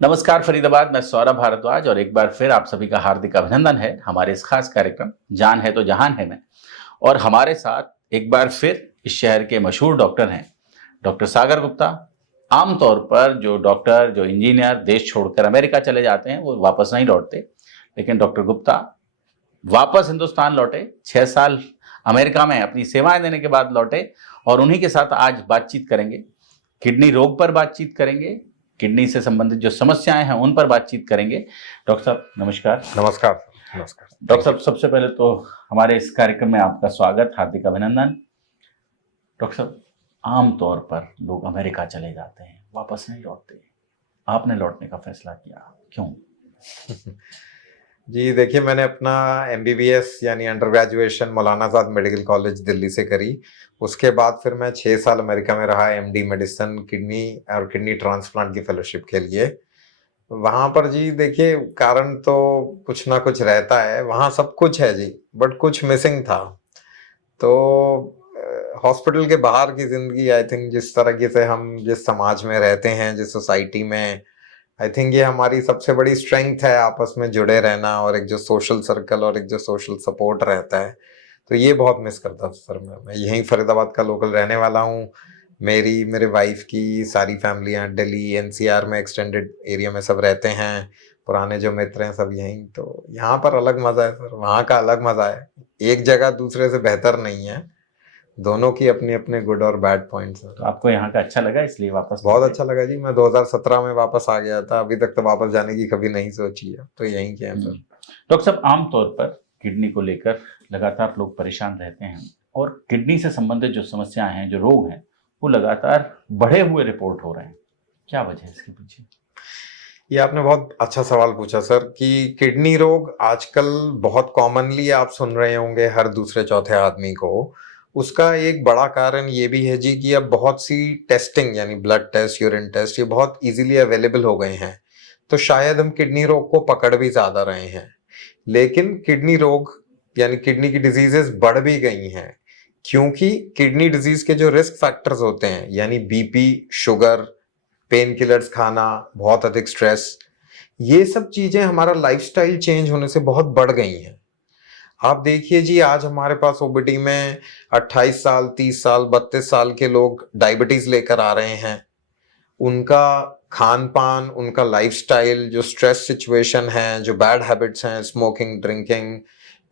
नमस्कार फरीदाबाद, मैं सौरभ भारद्वाज और एक बार फिर आप सभी का हार्दिक अभिनंदन है हमारे इस खास कार्यक्रम जान है तो जहान है में। और हमारे साथ एक बार फिर इस शहर के मशहूर डॉक्टर हैं डॉक्टर सागर गुप्ता। आमतौर पर जो डॉक्टर जो इंजीनियर देश छोड़कर अमेरिका चले जाते हैं वो वापस नहीं लौटते, लेकिन डॉक्टर गुप्ता वापस हिंदुस्तान लौटे, 6 साल अमेरिका में अपनी सेवाएं देने के बाद लौटे और उन्हीं के साथ आज बातचीत करेंगे। किडनी रोग पर बातचीत करेंगे, किडनी से संबंधित जो समस्याएं हैं उन पर बातचीत करेंगे। डॉक्टर साहब नमस्कार। नमस्कार। नमस्कार डॉक्टर साहब, सबसे पहले तो हमारे इस कार्यक्रम में आपका स्वागत, हार्दिक अभिनंदन। डॉक्टर साहब, आमतौर पर लोग अमेरिका चले जाते हैं, वापस नहीं लौटते, आपने लौटने का फैसला किया, क्यों? जी देखिए, मैंने अपना एमबीबीएस यानी अंडर ग्रेजुएशन मौलाना आज़ाद मेडिकल कॉलेज दिल्ली से करी। उसके बाद फिर मैं 6 साल अमेरिका में रहा, एमडी मेडिसिन किडनी और किडनी ट्रांसप्लांट की फेलोशिप के लिए। वहाँ पर जी देखिए, कारण तो कुछ ना कुछ रहता है, वहाँ सब कुछ है जी, बट कुछ मिसिंग था। तो हॉस्पिटल के बाहर की ज़िंदगी, आई थिंक जिस तरीके से हम जिस समाज में रहते हैं, जिस सोसाइटी में, आई थिंक ये हमारी सबसे बड़ी स्ट्रेंथ है, आपस में जुड़े रहना और एक जो सोशल सर्कल और एक जो सोशल सपोर्ट रहता है। तो ये बहुत मिस करता था सर। मैं यहीं फरीदाबाद का लोकल रहने वाला हूँ। मेरे वाइफ की सारी फैमिलियाँ दिल्ली एनसीआर में एक्सटेंडेड एरिया में सब रहते हैं। पुराने जो मित्र हैं सब यहीं। तो यहाँ पर अलग मज़ा है सर, वहाँ का अलग मज़ा है। एक जगह दूसरे से बेहतर नहीं है, दोनों की अपने अपने गुड और बैड पॉइंट्स हैं। तो आपको यहाँ का अच्छा लगा इसलिए वापस? बहुत अच्छा लगा जी। मैं 2017 में वापस आ गया था, अभी तक तो वापस जाने की कभी नहीं सोची है, तो यहीं के हैं सर। डॉक्टर साहब, आमतौर पर किडनी को लेकर लगातार लोग परेशान रहते हैं और किडनी से संबंधित जो समस्याएं हैं, जो रोग हैं, वो लगातार बढ़े हुए रिपोर्ट हो रहे हैं। क्या वजह है इसके पीछे? ये आपने बहुत अच्छा सवाल पूछा सर कि किडनी रोग आजकल बहुत कॉमनली आप सुन रहे होंगे हर दूसरे चौथे आदमी को। उसका एक बड़ा कारण ये भी है जी कि अब बहुत सी टेस्टिंग यानी ब्लड टेस्ट, यूरिन टेस्ट, ये बहुत इजीली अवेलेबल हो गए हैं। तो शायद हम किडनी रोग को पकड़ भी ज़्यादा रहे हैं, लेकिन किडनी रोग यानी किडनी की डिजीजेस बढ़ भी गई हैं, क्योंकि किडनी डिजीज के जो रिस्क फैक्टर्स होते हैं यानी बीपी, शुगर, पेन किलर्स खाना, बहुत अधिक स्ट्रेस, ये सब चीजें हमारा लाइफस्टाइल चेंज होने से बहुत बढ़ गई हैं। आप देखिए जी, आज हमारे पास ओबीडी में 28 साल, 30 साल, 32 साल के लोग डायबिटीज लेकर आ रहे हैं। उनका खान पान, उनका लाइफस्टाइल, जो स्ट्रेस सिचुएशन है, जो बैड हैबिट्स हैं, स्मोकिंग, ड्रिंकिंग,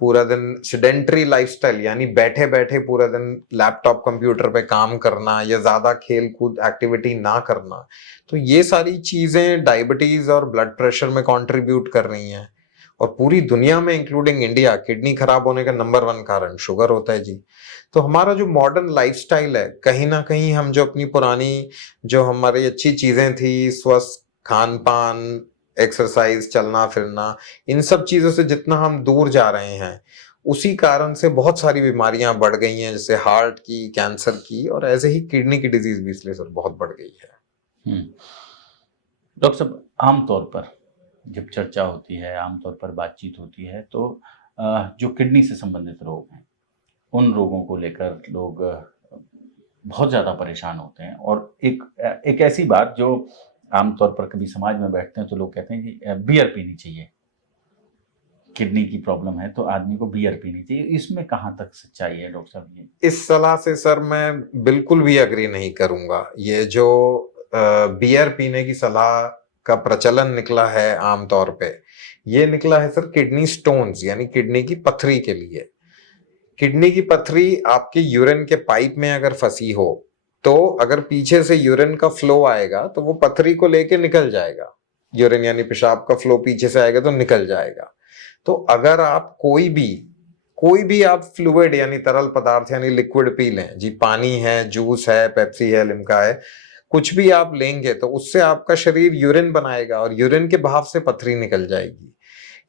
पूरा दिन सेडेंटरी लाइफस्टाइल यानी बैठे बैठे पूरा दिन लैपटॉप कंप्यूटर पे काम करना या ज्यादा खेल कूद एक्टिविटी ना करना, तो ये सारी चीजें डायबिटीज और ब्लड प्रेशर में कंट्रीब्यूट कर रही हैं। और पूरी दुनिया में इंक्लूडिंग इंडिया, किडनी खराब होने का नंबर 1 कारण शुगर होता है जी। तो हमारा जो मॉडर्न लाइफस्टाइल है, कहीं ना कहीं हम जो अपनी पुरानी जो हमारी अच्छी चीजें थी, स्वस्थ खान पान, एक्सरसाइज, चलना फिरना, इन सब चीजों से जितना हम दूर जा रहे हैं, उसी कारण से बहुत सारी बीमारियां बढ़ गई हैं, जैसे हार्ट की, कैंसर की, और ऐसे ही किडनी की डिजीज भी इसलिए सर बहुत बढ़ गई है। डॉक्टर साहब, आमतौर पर जब चर्चा होती है, आमतौर पर बातचीत होती है, तो जो किडनी से संबंधित रोग हैं उन रोगों को लेकर लोग बहुत ज़्यादा परेशान होते हैं। और एक ऐसी बात जो आमतौर पर कभी समाज में बैठते हैं तो लोग कहते हैं कि बियर पीनी चाहिए, किडनी की प्रॉब्लम है तो आदमी को बियर पीनी चाहिए। इसमें कहाँ तक सच्चाई है डॉक्टर साहब? ये इस सलाह से सर मैं बिल्कुल भी अग्री नहीं करूंगा। ये जो बियर पीने की सलाह का प्रचलन निकला है आमतौर पे, ये निकला है सर किडनी स्टोन्स यानी किडनी की पथरी के लिए। किडनी की पथरी आपके यूरिन के पाइप में अगर फंसी हो, तो अगर पीछे से यूरिन का फ्लो आएगा तो वो पथरी को लेके निकल जाएगा। यूरिन यानी पेशाब का फ्लो पीछे से आएगा तो निकल जाएगा। तो अगर आप कोई भी आप फ्लूइड यानी तरल पदार्थ यानी लिक्विड पी लें जी, पानी है, जूस है, पेप्सी है, लिम्का है, कुछ भी आप लेंगे तो उससे आपका शरीर यूरिन बनाएगा और यूरिन के बहाव से पथरी निकल जाएगी।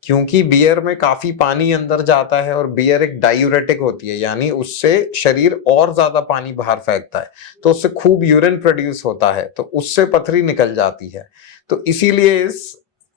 क्योंकि बियर में काफी पानी अंदर जाता है और बियर एक डायूरेटिक होती है, यानी उससे शरीर और ज्यादा पानी बाहर फेंकता है, तो उससे खूब यूरिन प्रोड्यूस होता है, तो उससे पथरी निकल जाती है। तो इसीलिए इस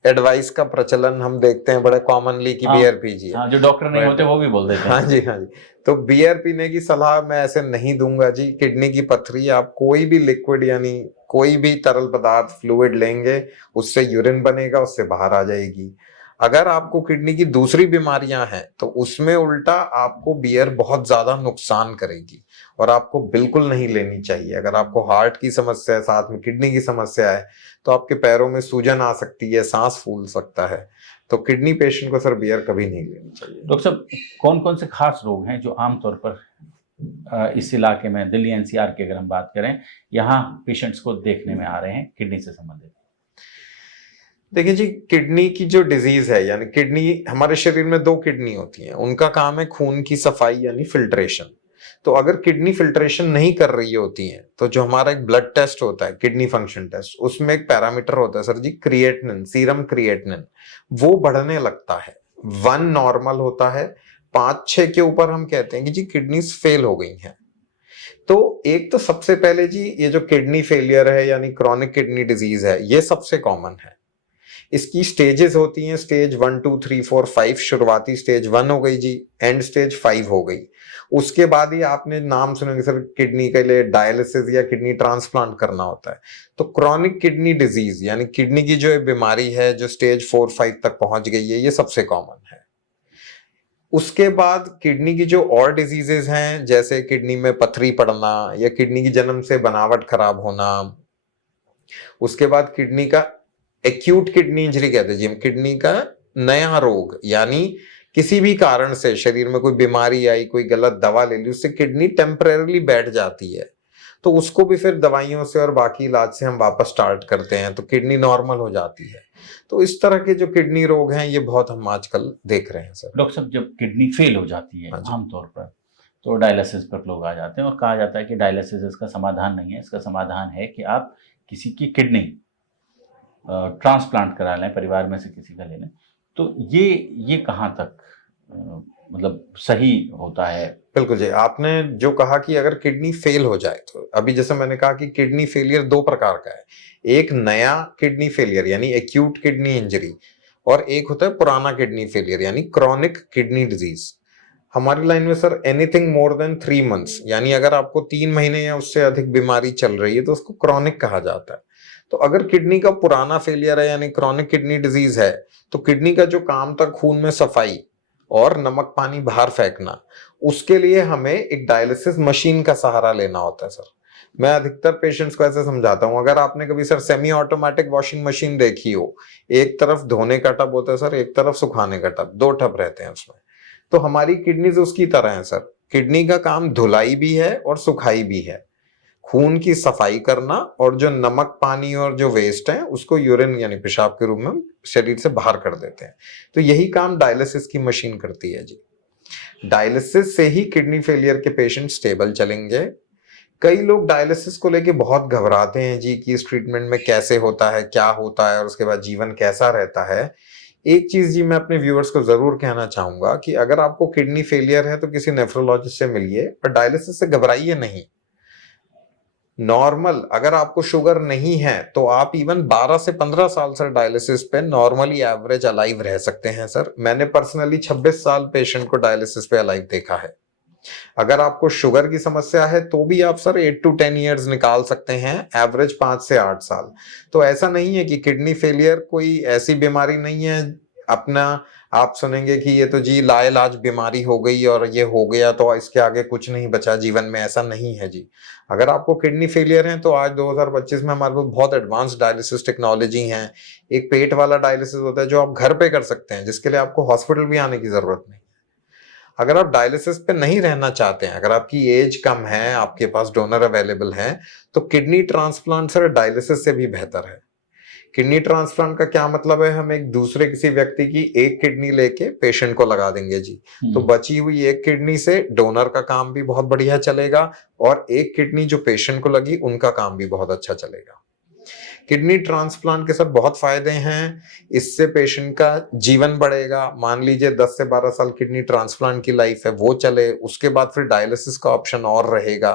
एडवाइस का प्रचलन हम देखते हैं बड़े कॉमनली कि बियर पीजिए। जो डॉक्टर नहीं होते वो भी बोल देते हैं। हाँ जी, हाँ जी। तो बियर पीने की सलाह मैं ऐसे नहीं दूंगा जी। किडनी की पथरी आप कोई भी लिक्विड यानी कोई भी तरल पदार्थ फ्लूइड लेंगे उससे यूरिन बनेगा, उससे बाहर आ जाएगी। अगर आपको किडनी की दूसरी बीमारियां हैं तो उसमें उल्टा आपको बियर बहुत ज्यादा नुकसान करेगी और आपको बिल्कुल नहीं लेनी चाहिए। अगर आपको हार्ट की समस्या है, साथ में किडनी की समस्या है, तो आपके पैरों में सूजन आ सकती है, सांस फूल सकता है। तो किडनी पेशेंट को सर बियर कभी नहीं लेनी चाहिए। डॉक्टर साहब, कौन कौन से खास रोग हैं जो आमतौर पर इस इलाके में, दिल्ली एनसीआर की अगर हम बात करें, यहाँ पेशेंट्स को देखने में आ रहे हैं किडनी से संबंधित? देखिए जी, किडनी की जो डिजीज है, यानी किडनी, हमारे शरीर में 2 किडनी होती हैं, उनका काम है खून की सफाई यानी फिल्ट्रेशन। तो अगर किडनी फिल्ट्रेशन नहीं कर रही होती है तो जो हमारा एक ब्लड टेस्ट होता है, किडनी फंक्शन टेस्ट, उसमें एक पैरामीटर होता है सर जी, क्रिएटिनिन, सीरम क्रिएटिनिन, वो बढ़ने लगता है। 1 नॉर्मल होता है, 5-6 के ऊपर हम कहते हैं कि जी किडनीज फेल हो गई हैं। तो एक तो सबसे पहले जी, ये जो किडनी फेलियर है यानी क्रॉनिक किडनी डिजीज है, ये सबसे कॉमन है। इसकी स्टेजेस होती हैं, स्टेज 1 2 3 4 5। शुरुआती स्टेज 1 हो गई जी, एंड स्टेज 5 हो गई। उसके बाद ही आपने नाम सुनेंगे सर, किडनी के लिए डायलिसिस या किडनी ट्रांसप्लांट करना होता है। तो क्रॉनिक किडनी डिजीज यानी किडनी की जो बीमारी है जो स्टेज 4-5 तक पहुंच गई है, ये सबसे कॉमन है। उसके बाद किडनी की जो और डिजीजेस हैं, जैसे किडनी में पथरी पड़ना या किडनी की जन्म से बनावट खराब होना। उसके बाद किडनी का एक्यूट किडनी इंजरी कहते हैं जी हम, किडनी का नया रोग, यानी किसी भी कारण से शरीर में कोई बीमारी आई, कोई गलत दवा ले ली, उससे किडनी टेम्परेरीली बैठ जाती है, तो उसको भी फिर दवाइयों से और बाकी इलाज से हम वापस स्टार्ट करते हैं, तो किडनी नॉर्मल हो जाती है। तो इस तरह के जो किडनी रोग हैं, ये बहुत हम आजकल देख रहे हैं सर। डॉक्टर साहब, जब किडनी फेल हो जाती है आमतौर पर, तो डायलिसिस पर लोग आ जाते हैं और कहा जाता है कि डायलिसिस इसका समाधान नहीं है। इसका समाधान है कि आप किसी की किडनी ट्रांसप्लांट करा लें, परिवार में से किसी का ले लें। तो ये कहाँ तक मतलब सही होता है? बिल्कुल जी, आपने जो कहा कि अगर किडनी फेल हो जाए, तो अभी जैसे मैंने कहा कि किडनी फेलियर 2 प्रकार का है। एक नया किडनी फेलियर यानी एक्यूट किडनी इंजरी, और एक होता है पुराना किडनी फेलियर यानी क्रॉनिक किडनी डिजीज। हमारी लाइन में sir anything more than 3 months, यानी अगर आपको 3 महीने या उससे अधिक बीमारी चल रही है तो उसको क्रॉनिक कहा जाता है। तो अगर किडनी का पुराना फेलियर है यानी क्रॉनिक किडनी डिजीज है, तो किडनी का जो काम था खून में सफाई और नमक पानी बाहर फेंकना, उसके लिए हमें एक डायलिसिस मशीन का सहारा लेना होता है सर। मैं अधिकतर पेशेंट्स को ऐसे समझाता हूं, अगर आपने कभी sir semi automatic washing machine देखी हो, एक तरफ धोने का टब होता है सर, एक तरफ सुखाने का टब, 2 टब रहते हैं उसमें। तो हमारी किडनीज उसकी तरह है सर, किडनी का काम धुलाई भी है और सुखाई भी है, खून की सफाई करना, और जो नमक पानी और जो वेस्ट है उसको यूरिन यानी पेशाब के रूप में शरीर से बाहर कर देते हैं। तो यही काम डायलिसिस की मशीन करती है जी। डायलिसिस से ही किडनी फेलियर के पेशेंट स्टेबल चलेंगे। कई लोग डायलिसिस को लेके बहुत घबराते हैं जी कि इस ट्रीटमेंट में कैसे होता है, क्या होता है और उसके बाद जीवन कैसा रहता है। एक चीज जी मैं अपने व्यूअर्स को जरूर कहना चाहूंगा कि अगर आपको किडनी फेलियर है तो किसी नेफ्रोलॉजिस्ट से मिलिए, पर डायलिसिस से घबराइए नहीं। नॉर्मल, अगर आपको शुगर नहीं है तो आप इवन 12 से 15 साल सर डायलिसिस पे नॉर्मली एवरेज अलाइव रह सकते हैं सर। मैंने पर्सनली 26 साल पेशेंट को डायलिसिस पे अलाइव देखा है। अगर आपको शुगर की समस्या है तो भी आप सर 8 to 10 ईयर्स निकाल सकते हैं, एवरेज 5 से 8 साल। तो ऐसा नहीं है कि किडनी फेलियर कोई ऐसी बीमारी नहीं है अपना आप सुनेंगे कि ये तो जी लाइलाज बीमारी हो गई और ये हो गया तो इसके आगे कुछ नहीं बचा जीवन में, ऐसा नहीं है जी। अगर आपको किडनी फेलियर है तो आज 2025 में हमारे पास बहुत एडवांस डायलिसिस टेक्नोलॉजी है। एक पेट वाला डायलिसिस होता है जो आप घर पे कर सकते हैं, जिसके लिए आपको हॉस्पिटल भी आने की जरूरत नहीं। अगर आप डायलिसिस पे नहीं रहना चाहते हैं, अगर आपकी एज कम है, आपके पास डोनर अवेलेबल है, तो किडनी ट्रांसप्लांट सर डायलिसिस से भी बेहतर है। किडनी ट्रांसप्लांट का क्या मतलब है, हम एक दूसरे किसी व्यक्ति की एक किडनी लेके पेशेंट को लगा देंगे जी। तो बची हुई एक किडनी से डोनर का काम भी बहुत बढ़िया चलेगा और एक किडनी जो पेशेंट को लगी उनका काम भी बहुत अच्छा चलेगा। किडनी ट्रांसप्लांट के सर बहुत फायदे हैं। इससे पेशेंट का जीवन बढ़ेगा। मान लीजिए 10 से 12 साल किडनी ट्रांसप्लांट की लाइफ है, वो चले, उसके बाद फिर डायलिसिस का ऑप्शन और रहेगा,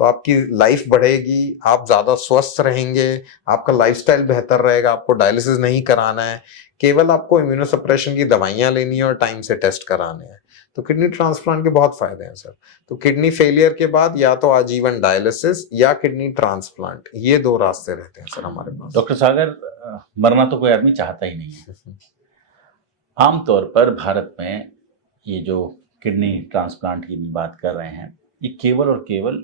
तो आपकी लाइफ बढ़ेगी, आप ज्यादा स्वस्थ रहेंगे, आपका लाइफस्टाइल बेहतर रहेगा, आपको डायलिसिस नहीं कराना है, केवल आपको इम्यूनोसप्रेशन की दवाइयां लेनी है और टाइम से टेस्ट कराने हैं। तो किडनी ट्रांसप्लांट के बहुत फायदे हैं सर। तो किडनी फेलियर के बाद या तो आजीवन डायलिसिस या किडनी ट्रांसप्लांट, ये 2 रास्ते रहते हैं सर हमारे पास। डॉक्टर सागर, मरना तो कोई आदमी चाहता ही नहीं है। आमतौर पर भारत में ये जो किडनी ट्रांसप्लांट की बात कर रहे हैं, ये केवल और केवल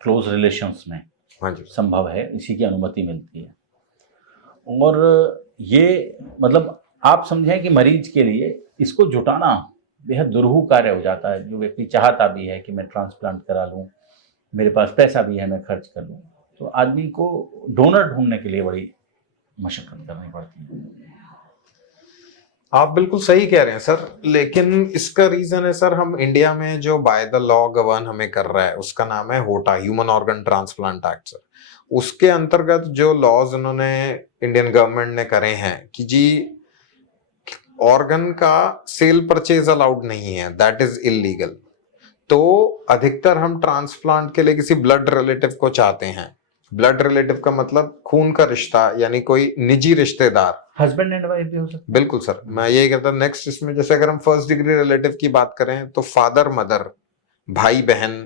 क्लोज रिलेशंस में हाँ जी संभव है, इसी की अनुमति मिलती है। और ये मतलब आप समझें कि मरीज के लिए इसको जुटाना बेहद दुरूह कार्य हो जाता है। जो व्यक्ति चाहता भी है कि मैं ट्रांसप्लांट करा लूँ, मेरे पास पैसा भी है, मैं खर्च कर लूँ, तो आदमी को डोनर ढूंढने के लिए बड़ी मशक्कत करनी पड़ती है। आप बिल्कुल सही कह रहे हैं सर, लेकिन इसका रीजन है सर, हम इंडिया में जो बाय द लॉ गवर्न हमें कर रहा है उसका नाम है होटा, human organ transplant act sir. उसके अंतर्गत जो लॉज उन्होंने इंडियन गवर्नमेंट ने करे हैं कि जी ऑर्गन का सेल परचेज अलाउड नहीं है, दैट इज इलीगल। तो अधिकतर हम ट्रांसप्लांट के लिए किसी ब्लड रिलेटिव को चाहते हैं। ब्लड रिलेटिव का मतलब खून का रिश्ता, यानी कोई निजी रिश्तेदार, हस्बैंड एंड वाइफ भी हो सकता है। बिल्कुल सर, मैं यही कहता हूँ। नेक्स्ट इसमें जैसे अगर हम फर्स्ट डिग्री रिलेटिव की बात करें तो फादर मदर, भाई बहन,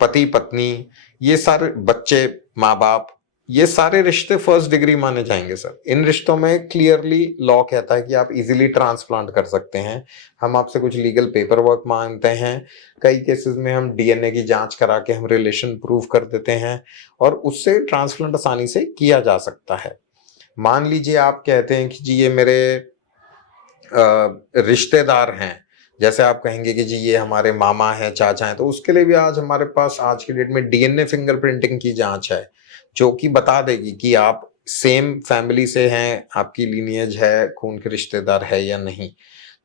पति पत्नी, ये सारे बच्चे, माँ बाप, ये सारे रिश्ते फर्स्ट डिग्री माने जाएंगे सर। इन रिश्तों में क्लियरली लॉ कहता है कि आप इजीली ट्रांसप्लांट कर सकते हैं। हम आपसे कुछ लीगल पेपर वर्क मांगते हैं, कई केसेस में हम डीएनए की जांच करा के हम रिलेशन प्रूव कर देते हैं और उससे ट्रांसप्लांट आसानी से किया जा सकता है। मान लीजिए आप कहते हैं कि जी ये मेरे रिश्तेदार हैं, जैसे आप कहेंगे कि जी ये हमारे मामा हैं, चाचा हैं, तो उसके लिए भी आज हमारे पास आज की डेट में डीएनए फिंगरप्रिंटिंग की जांच है जो कि बता देगी कि आप सेम फैमिली से हैं, आपकी लीनिएज है, खून के रिश्तेदार है या नहीं।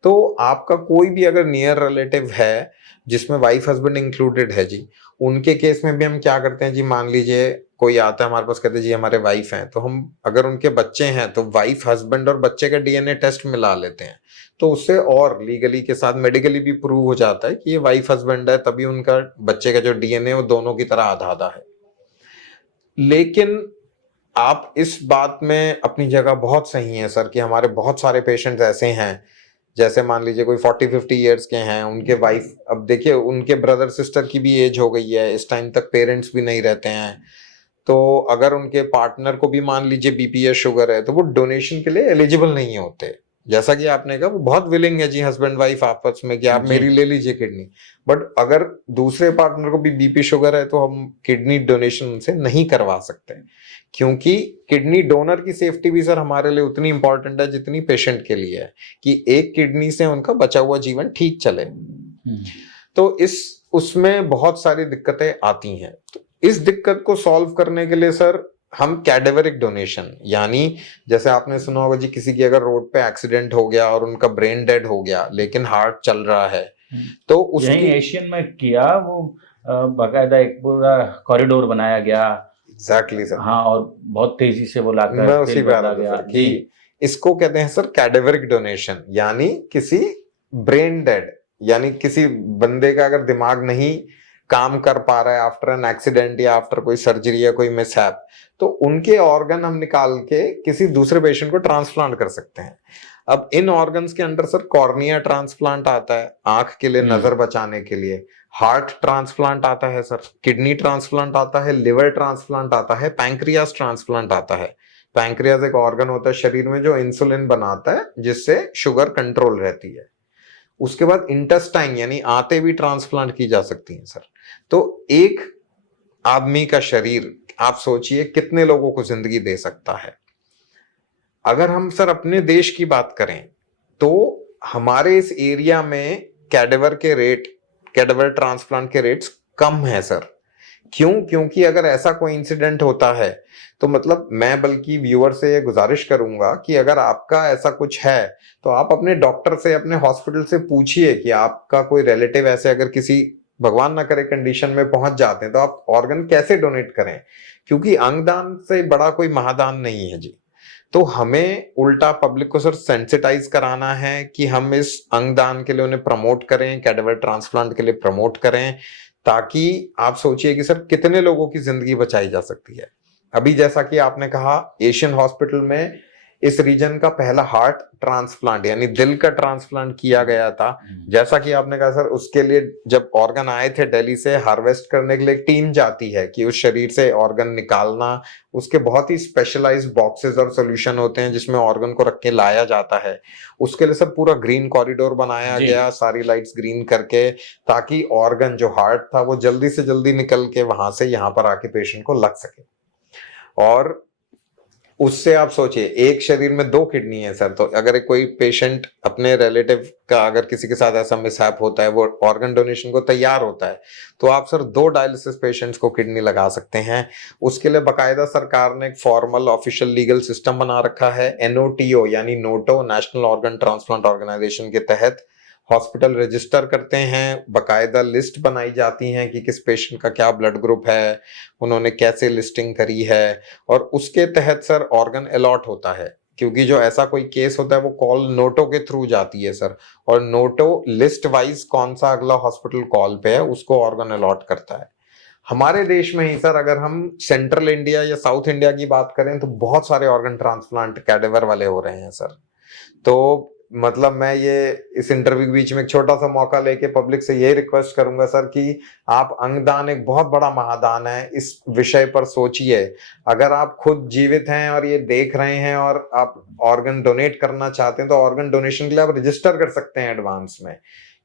तो आपका कोई भी अगर नियर रिलेटिव है जिसमें वाइफ हस्बैंड इंक्लूडेड है जी, उनके केस में भी हम क्या करते हैं जी, मान लीजिए कोई आता है हमारे पास, कहते हैं जी हमारे वाइफ हैं, तो हम अगर उनके बच्चे हैं तो वाइफ हस्बैंड और बच्चे का डीएनए टेस्ट मिला लेते हैं। तो उससे और लीगली के साथ मेडिकली भी प्रूव हो जाता है कि ये वाइफ हस्बैंड है, तभी उनका बच्चे का जो डीएनए वो दोनों की तरह आधा आधा है। लेकिन आप इस बात में अपनी जगह बहुत सही है सर कि हमारे बहुत सारे पेशेंट्स ऐसे हैं, जैसे मान लीजिए कोई 40-50 इयर्स के हैं, उनके वाइफ, अब देखिए उनके ब्रदर सिस्टर की भी एज हो गई है, इस टाइम तक पेरेंट्स भी नहीं रहते हैं, तो अगर उनके पार्टनर को भी मान लीजिए बीपी या शुगर है तो वो डोनेशन के लिए एलिजिबल नहीं होते। जैसा कि आपने कहा वो बहुत विलिंग है जी हस्बैंड वाइफ आपस में कि आप मेरी ले लीजिए किडनी, बट अगर दूसरे पार्टनर को भी बीपी शुगर है तो हम किडनी डोनेशन उनसे नहीं करवा सकते, क्योंकि किडनी डोनर की सेफ्टी भी सर हमारे लिए उतनी इंपॉर्टेंट है जितनी पेशेंट के लिए है, कि एक किडनी से उनका बचा हुआ जीवन ठीक चले। तो इस उसमें बहुत सारी दिक्कतें आती हैं। तो इस दिक्कत को सॉल्व करने के लिए सर हम कैडेवरिक डोनेशन, यानी जैसे आपने सुना होगा जी किसी की अगर रोड पे एक्सीडेंट हो गया और उनका ब्रेन डेड हो गया लेकिन हार्ट चल रहा है, तो उसकी एशियन में किया वो बाकायदा एक पूरा कॉरिडोर बनाया गया। एग्जैक्टली सर, हाँ, और बहुत तेजी से वो लाकर मैं उसी पे आ रहा था सर कि इसको कहते हैं सर कैडेवरिक डोनेशन, यानी किसी ब्रेन डेड, यानी किसी बंदे का अगर दिमाग नहीं काम कर पा रहा है आफ्टर एन एक्सीडेंट या आफ्टर कोई सर्जरी या कोई मिसहैप, तो उनके ऑर्गन हम निकाल के किसी दूसरे पेशेंट को ट्रांसप्लांट कर सकते हैं। अब इन ऑर्गन्स के अंदर सर कॉर्निया ट्रांसप्लांट आता है आंख के लिए, नजर बचाने के लिए, हार्ट ट्रांसप्लांट आता है सर, किडनी ट्रांसप्लांट आता है, लिवर ट्रांसप्लांट आता है, पैंक्रियास ट्रांसप्लांट आता है। पैंक्रियास एक ऑर्गन होता है शरीर में जो इंसुलिन बनाता है जिससे शुगर कंट्रोल रहती है। उसके बाद इंटेस्टाइन यानी आंतें भी ट्रांसप्लांट की जा सकती हैं सर। तो एक आदमी का शरीर आप सोचिए कितने लोगों को जिंदगी दे सकता है। अगर हम सर अपने देश की बात करें तो हमारे इस एरिया में कैडेवर ट्रांसप्लांट के रेट्स कम है सर। क्यों? क्योंकि अगर ऐसा कोई इंसिडेंट होता है तो मतलब मैं बल्कि व्यूअर से ये गुजारिश करूंगा कि अगर आपका ऐसा कुछ है तो आप अपने डॉक्टर से, अपने हॉस्पिटल से पूछिए कि आपका कोई रिलेटिव ऐसे अगर किसी भगवान ना करे कंडीशन में पहुंच जाते हैं तो आप ऑर्गन कैसे डोनेट करें, क्योंकि अंगदान से बड़ा कोई महादान नहीं है जी। तो हमें उल्टा पब्लिक को सर सेंसिटाइज कराना है कि हम इस अंगदान के लिए उन्हें प्रमोट करें, कैडेवर ट्रांसप्लांट के लिए प्रमोट करें, ताकि आप सोचिए कि सर कितने लोगों की जिंदगी बचाई जा सकती है। अभी जैसा कि आपने कहा एशियन हॉस्पिटल में इस रीजन का पहला हार्ट ट्रांसप्लांट यानी दिल का ट्रांसप्लांट किया गया था। जैसा कि आपने कहा सर, उसके लिए जब ऑर्गन आए थे दिल्ली से हार्वेस्ट करने के लिए एक टीम जाती है कि उस शरीर से ऑर्गन निकालना, उसके बहुत ही स्पेशलाइज्ड बॉक्सेस और सोल्यूशन होते हैं जिसमें ऑर्गन को रख के लाया जाता है। उसके लिए सब पूरा ग्रीन कॉरिडोर बनाया जी। गया, सारी लाइट्स ग्रीन करके, ताकि ऑर्गन जो हार्ट था वो जल्दी से जल्दी निकल के वहां से यहाँ पर आके पेशेंट को लग सके। और उससे आप सोचिए, एक शरीर में दो किडनी है सर, तो अगर कोई पेशेंट अपने रिलेटिव का अगर किसी के साथ ऐसा मिसहैप होता है, वो ऑर्गन डोनेशन को तैयार होता है, तो आप सर दो डायलिसिस पेशेंट्स को किडनी लगा सकते हैं। उसके लिए बकायदा सरकार ने एक फॉर्मल ऑफिशियल लीगल सिस्टम बना रखा है, NOTO यानी NOTO, national organ transplant organisation के तहत हॉस्पिटल रजिस्टर करते हैं, बकायदा लिस्ट बनाई जाती है कि किस पेशेंट का क्या ब्लड ग्रुप है, उन्होंने कैसे लिस्टिंग करी है, और उसके तहत सर ऑर्गन अलॉट होता है। क्योंकि जो ऐसा कोई केस होता है वो कॉल नोटो के थ्रू जाती है सर, और नोटो लिस्ट वाइज कौन सा अगला हॉस्पिटल कॉल पे है उसको ऑर्गन अलॉट करता है। हमारे देश में ही सर अगर हम सेंट्रल इंडिया या साउथ इंडिया की बात करें तो बहुत सारे ऑर्गन ट्रांसप्लांट कैडेवर वाले हो रहे हैं सर। तो मतलब मैं ये इस इंटरव्यू के बीच में एक छोटा सा मौका लेके पब्लिक से यही रिक्वेस्ट करूंगा सर कि आप अंगदान एक बहुत बड़ा महादान है, इस विषय पर सोचिए। अगर आप खुद जीवित हैं और ये देख रहे हैं और आप ऑर्गन डोनेट करना चाहते हैं तो ऑर्गन डोनेशन के लिए आप रजिस्टर कर सकते हैं एडवांस में।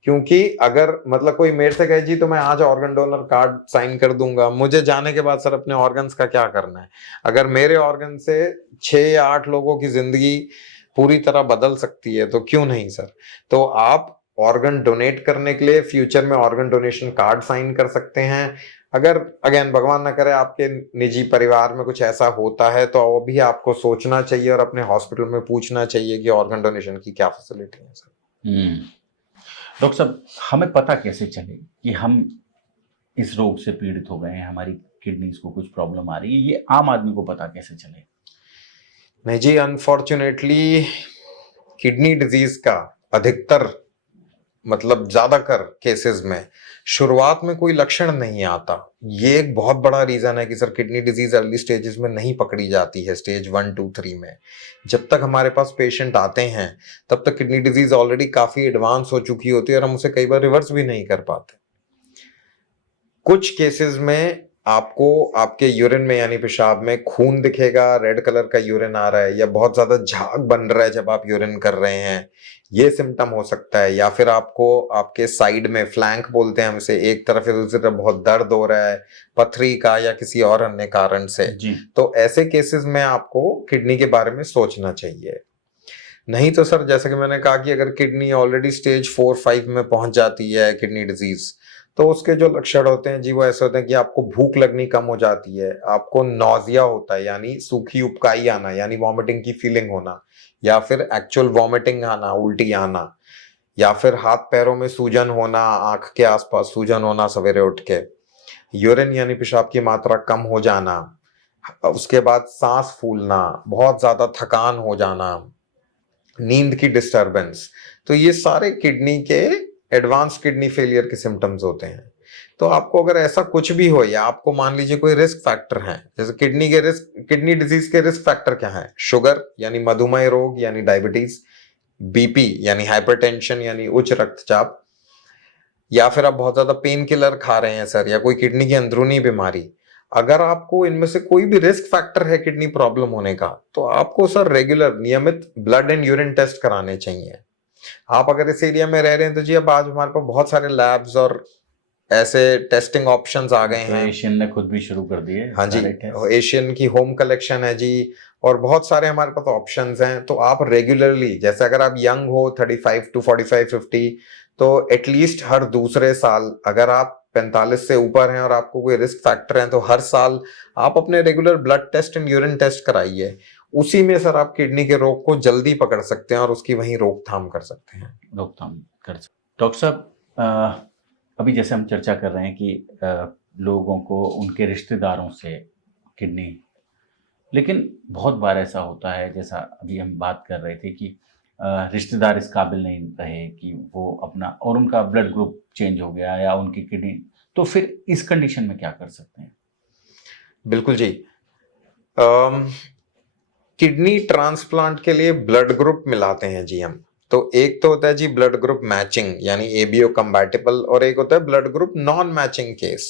क्योंकि अगर मतलब कोई मेरे से कहे जी तो मैं आज ऑर्गन डोनर कार्ड साइन कर दूंगा, मुझे जाने के बाद सर अपने ऑर्गन्स का क्या करना है? अगर मेरे ऑर्गन से 6 या 8 लोगों की जिंदगी पूरी तरह बदल सकती है तो क्यों नहीं सर। तो आप ऑर्गन डोनेट करने के लिए फ्यूचर में ऑर्गन डोनेशन कार्ड साइन कर सकते हैं। अगर अगेन भगवान ना करे आपके निजी परिवार में कुछ ऐसा होता है तो वो भी आपको सोचना चाहिए और अपने हॉस्पिटल में पूछना चाहिए कि ऑर्गन डोनेशन की क्या फैसिलिटी है सर। डॉक्टर साहब, हमें पता कैसे चले कि हम इस रोग से पीड़ित हो गए हैं, हमारी किडनीज को कुछ प्रॉब्लम आ रही है, ये आम आदमी को पता कैसे चले? नहीं जी, अनफॉर्चुनेटली किडनी डिजीज का अधिकतर मतलब ज्यादातर केसेस में शुरुआत में कोई लक्षण नहीं आता। ये एक बहुत बड़ा रीजन है कि sir kidney disease early stages में नहीं पकड़ी जाती है, स्टेज 1, 2, 3 में। जब तक हमारे पास पेशेंट आते हैं तब तक किडनी डिजीज ऑलरेडी काफी एडवांस हो चुकी होती है और हम उसे कई बार रिवर्स भी नहीं कर पाते। कुछ केसेस में आपको आपके यूरिन में यानी पेशाब में खून दिखेगा, रेड कलर का यूरिन आ रहा है या बहुत ज्यादा झाग बन रहा है जब आप यूरिन कर रहे हैं, ये सिम्टम हो सकता है। या फिर आपको आपके साइड में, फ्लैंक बोलते हैं हम इसे, एक तरफ या दूसरी तरफ बहुत दर्द हो रहा है पथरी का या किसी और अन्य कारण से, तो ऐसे केसेस में आपको किडनी के बारे में सोचना चाहिए। नहीं तो सर जैसा कि मैंने कहा कि अगर किडनी ऑलरेडी स्टेज 4, 5 में पहुंच जाती है किडनी डिजीज, तो उसके जो लक्षण होते हैं जी वो ऐसे होते हैं कि आपको भूख लगनी कम हो जाती है, आपको नौजिया होता है यानी सूखी उबकाई आना यानी वॉमिटिंग की फीलिंग होना, या फिर एक्चुअल वॉमिटिंग आना, उल्टी आना, या फिर हाथ पैरों में सूजन होना, आंख के आसपास सूजन होना सवेरे उठ के, यूरिन यानी पेशाब की मात्रा कम हो जाना, उसके बाद सांस फूलना, बहुत ज्यादा थकान हो जाना, नींद की डिस्टरबेंस। तो ये सारे किडनी के एडवांस किडनी फेलियर के सिम्टम्स होते हैं। तो आपको अगर ऐसा कुछ भी हो या आपको मान लीजिए कोई रिस्क फैक्टर है, जैसे किडनी डिजीज के रिस्क फैक्टर क्या है? शुगर यानी मधुमेह रोग यानी डायबिटीज, बीपी यानी हाइपरटेंशन यानी उच्च रक्तचाप, या फिर आप बहुत ज्यादा पेन किलर खा रहे हैं सर, या कोई किडनी की अंदरूनी बीमारी। अगर आपको इनमें से कोई भी रिस्क फैक्टर है किडनी प्रॉब्लम होने का, तो आपको सर रेगुलर नियमित ब्लड एंड यूरिन टेस्ट कराने चाहिए। आप अगर इस एरिया में रह रहे हैं तो जी अब आज हमारे पास बहुत सारे लैब्स और ऐसे टेस्टिंग ऑप्शंस आ गए हैं। एशियन ने खुद भी शुरू कर दिए। हाँ जी, एशियन की होम कलेक्शन है जी, और बहुत सारे हमारे पास ऑप्शंस हैं। तो आप रेगुलरली, जैसे अगर आप यंग हो 35 to 45, 50, तो एटलीस्ट हर दूसरे साल, अगर आप 45 से ऊपर हैं और आपको कोई रिस्क फैक्टर है, तो हर साल आप अपने regular blood test and urine test कराइए। उसी में सर आप किडनी के रोग को जल्दी पकड़ सकते हैं और उसकी वहीं रोकथाम कर सकते हैं। डॉक्टर साहब, अभी जैसे हम चर्चा कर रहे हैं कि लोगों को उनके रिश्तेदारों से किडनी, लेकिन बहुत बार ऐसा होता है, जैसा अभी हम बात कर रहे थे कि रिश्तेदार इस काबिल नहीं रहे कि वो अपना, और उनका ब्लड ग्रुप चेंज हो गया या उनकी किडनी, तो फिर इस कंडीशन में क्या कर सकते हैं? बिल्कुल जी, किडनी ट्रांसप्लांट के लिए ब्लड ग्रुप मिलाते हैं जी हम। तो एक तो होता है जी ब्लड ग्रुप मैचिंग यानी एबीओ कंपैटिबल, और एक होता है blood group non matching case.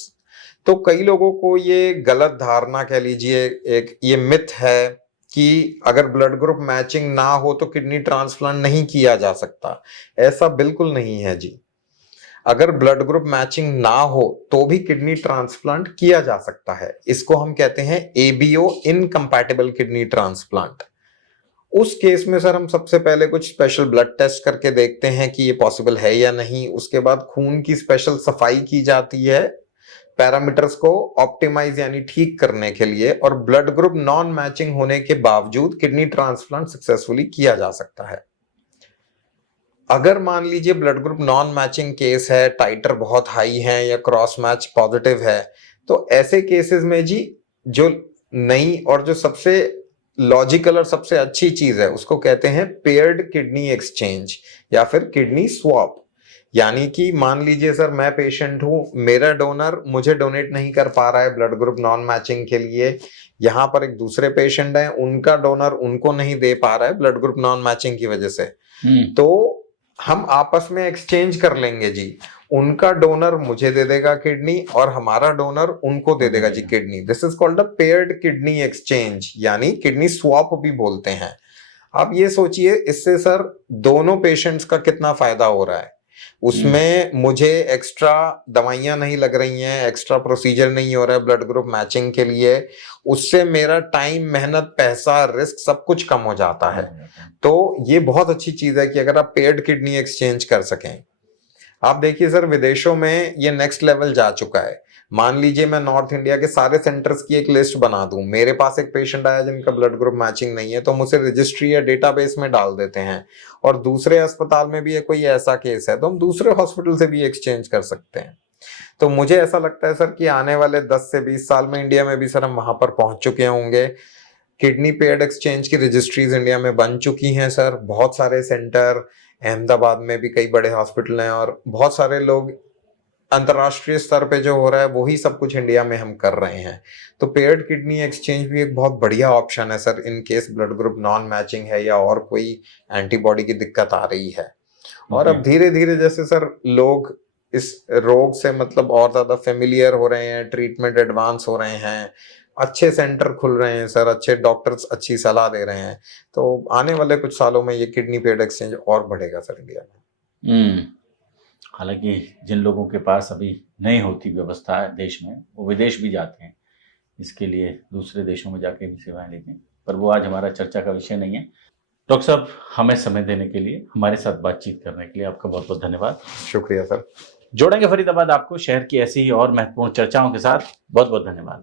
तो कई लोगों को ये गलत धारणा कह लीजिए, एक ये मिथ है कि अगर ब्लड ग्रुप मैचिंग ना हो तो किडनी ट्रांसप्लांट नहीं किया जा सकता। ऐसा बिल्कुल नहीं है जी। अगर ब्लड ग्रुप मैचिंग ना हो तो भी किडनी ट्रांसप्लांट किया जा सकता है। इसको हम कहते हैं एबीओ इनकम्पैटिबल किडनी ट्रांसप्लांट। उस केस में सर हम सबसे पहले कुछ स्पेशल ब्लड टेस्ट करके देखते हैं कि ये पॉसिबल है या नहीं। उसके बाद खून की स्पेशल सफाई की जाती है पैरामीटर्स को ऑप्टिमाइज यानी ठीक करने के लिए, और ब्लड ग्रुप नॉन मैचिंग होने के बावजूद किडनी ट्रांसप्लांट सक्सेसफुली किया जा सकता है। अगर मान लीजिए blood group non matching case है, टाइटर बहुत हाई है या क्रॉस मैच पॉजिटिव है, तो ऐसे केसेस में जी जो नई और जो सबसे लॉजिकल और सबसे अच्छी चीज है उसको कहते हैं पेयर्ड किडनी एक्सचेंज या फिर किडनी स्वैप। यानी कि मान लीजिए सर मैं पेशेंट हूं, मेरा डोनर मुझे डोनेट नहीं कर पा रहा है ब्लड ग्रुप नॉन मैचिंग के लिए, यहाँ पर एक दूसरे पेशेंट है, उनका डोनर उनको नहीं दे पा रहा है ब्लड ग्रुप नॉन मैचिंग की वजह से, तो हम आपस में एक्सचेंज कर लेंगे जी। उनका डोनर मुझे दे देगा किडनी और हमारा डोनर उनको दे देगा जी kidney. This is called a paired kidney exchange यानी किडनी स्वैप भी बोलते हैं। आप ये सोचिए इससे सर दोनों पेशेंट्स का कितना फायदा हो रहा है। उसमें मुझे एक्स्ट्रा दवाइयां नहीं लग रही हैं, एक्स्ट्रा प्रोसीजर नहीं हो रहा है ब्लड ग्रुप मैचिंग के लिए। उससे मेरा टाइम, मेहनत, पैसा, रिस्क सब कुछ कम हो जाता है। तो ये बहुत अच्छी चीज है कि अगर आप पेयर्ड किडनी एक्सचेंज कर सकें। आप देखिए सर विदेशों में ये नेक्स्ट लेवल जा चुका है। मान लीजिए मैं नॉर्थ इंडिया के सारे सेंटर्स की एक लिस्ट बना दूं, मेरे पास एक पेशेंट आया जिनका ब्लड ग्रुप मैचिंग नहीं है, तो हम उसे रजिस्ट्री या डेटाबेस में डाल देते हैं, और दूसरे अस्पताल में भी कोई ऐसा केस है तो हम दूसरे हॉस्पिटल से भी एक्सचेंज कर सकते हैं। तो मुझे ऐसा लगता है सर कि आने वाले 10 से 20 साल में इंडिया में भी सर हम वहां पर पहुंच चुके होंगे। किडनी पेयर्ड एक्सचेंज की रजिस्ट्रीज इंडिया में बन चुकी हैं सर। बहुत सारे सेंटर, अहमदाबाद में भी कई बड़े हॉस्पिटल हैं, और बहुत सारे लोग अंतर्राष्ट्रीय स्तर पे जो हो रहा है वही सब कुछ इंडिया में हम कर रहे हैं। तो पेयर्ड किडनी एक्सचेंज भी एक बहुत बढ़िया ऑप्शन है sir in case blood group non matching है या और कोई एंटीबॉडी की दिक्कत आ रही है। और अब धीरे धीरे जैसे सर लोग इस रोग से मतलब और ज्यादा फेमिलियर हो रहे हैं, ट्रीटमेंट एडवांस हो रहे हैं, अच्छे सेंटर खुल रहे हैं सर, अच्छे डॉक्टर्स अच्छी सलाह दे रहे हैं, तो आने वाले कुछ सालों में ये किडनी पेयर्ड एक्सचेंज और बढ़ेगा सर इंडिया में। हालांकि जिन लोगों के पास अभी नहीं होती व्यवस्था देश में, वो विदेश भी जाते हैं इसके लिए, दूसरे देशों में जाके भी सेवाएं लेते हैं, पर वो आज हमारा चर्चा का विषय नहीं है। डॉक्टर साहब, हमें समय देने के लिए, हमारे साथ बातचीत करने के लिए आपका बहुत बहुत धन्यवाद। शुक्रिया सर। जोड़ेंगे फरीदाबाद आपको शहर की ऐसी ही और महत्वपूर्ण चर्चाओं के साथ। बहुत बहुत धन्यवाद।